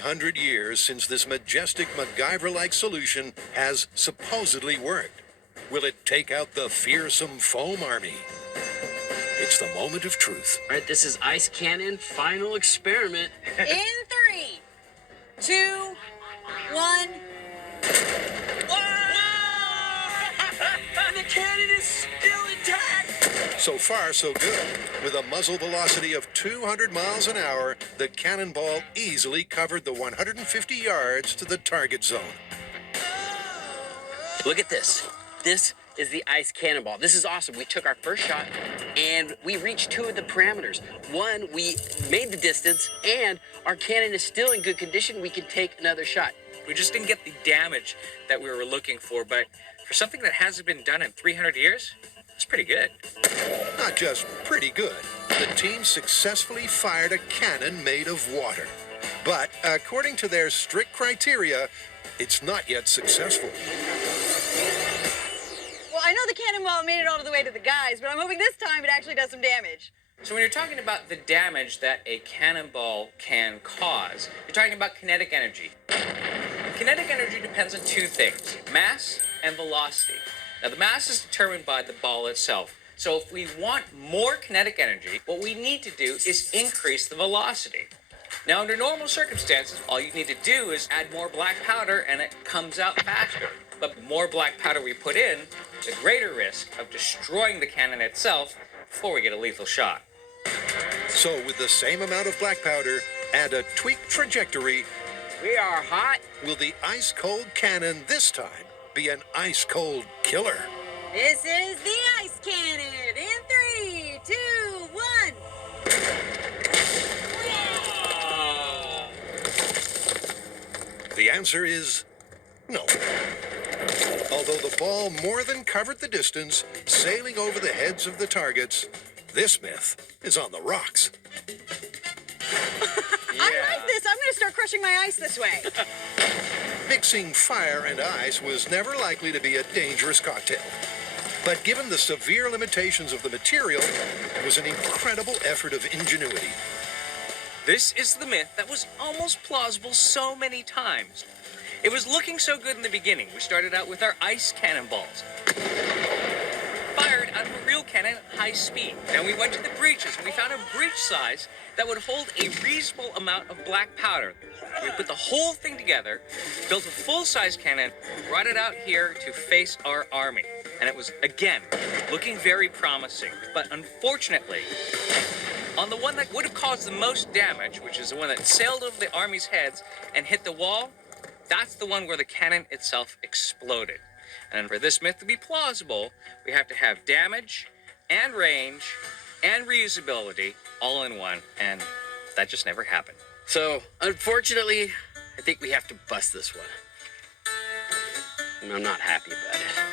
100 years since this majestic MacGyver-like solution has supposedly worked. Will it take out the fearsome foam army? It's the moment of truth. All right, this is Ice Cannon, final experiment. In 3, 2, 1. The cannon is still intact! So far, so good. With a muzzle velocity of 200 miles an hour, the cannonball easily covered the 150 yards to the target zone. Look at this. This is the ice cannonball. This is awesome. We took our first shot and we reached 2 of the parameters. One, we made the distance, and our cannon is still in good condition. We can take another shot. We just didn't get the damage that we were looking for, but for something that hasn't been done in 300 years, it's pretty good. Not just pretty good. The team successfully fired a cannon made of water. But according to their strict criteria, it's not yet successful. Well, I know the cannonball made it all the way to the guys, but I'm hoping this time it actually does some damage. So when you're talking about the damage that a cannonball can cause, you're talking about kinetic energy. Kinetic energy depends on 2 things, mass and velocity. Now, the mass is determined by the ball itself. So if we want more kinetic energy, what we need to do is increase the velocity. Now, under normal circumstances, all you need to do is add more black powder and it comes out faster. But the more black powder we put in, the greater risk of destroying the cannon itself before we get a lethal shot. So with the same amount of black powder and a tweaked trajectory, We are hot. will the ice-cold cannon this time be an ice-cold killer? This is the ice cannon. In 3, 2, 1. The answer is no. Although the ball more than covered the distance, sailing over the heads of the targets, this myth is on the rocks. I like this. I'm going to start crushing my ice this way. Mixing fire and ice was never likely to be a dangerous cocktail. But given the severe limitations of the material, it was an incredible effort of ingenuity. This is the myth that was almost plausible so many times. It was looking so good in the beginning. We started out with our ice cannonballs, fired out of a real cannon at high speed. Then we went to the breeches and we found a breech size that would hold a reasonable amount of black powder. We put the whole thing together, built a full-size cannon, brought it out here to face our army. And it was, again, looking very promising. But unfortunately, on the one that would have caused the most damage, which is the one that sailed over the army's heads and hit the wall, that's the one where the cannon itself exploded. And for this myth to be plausible, we have to have damage and range and reusability all in one, and that just never happened. So, unfortunately, I think we have to bust this one. And I'm not happy about it.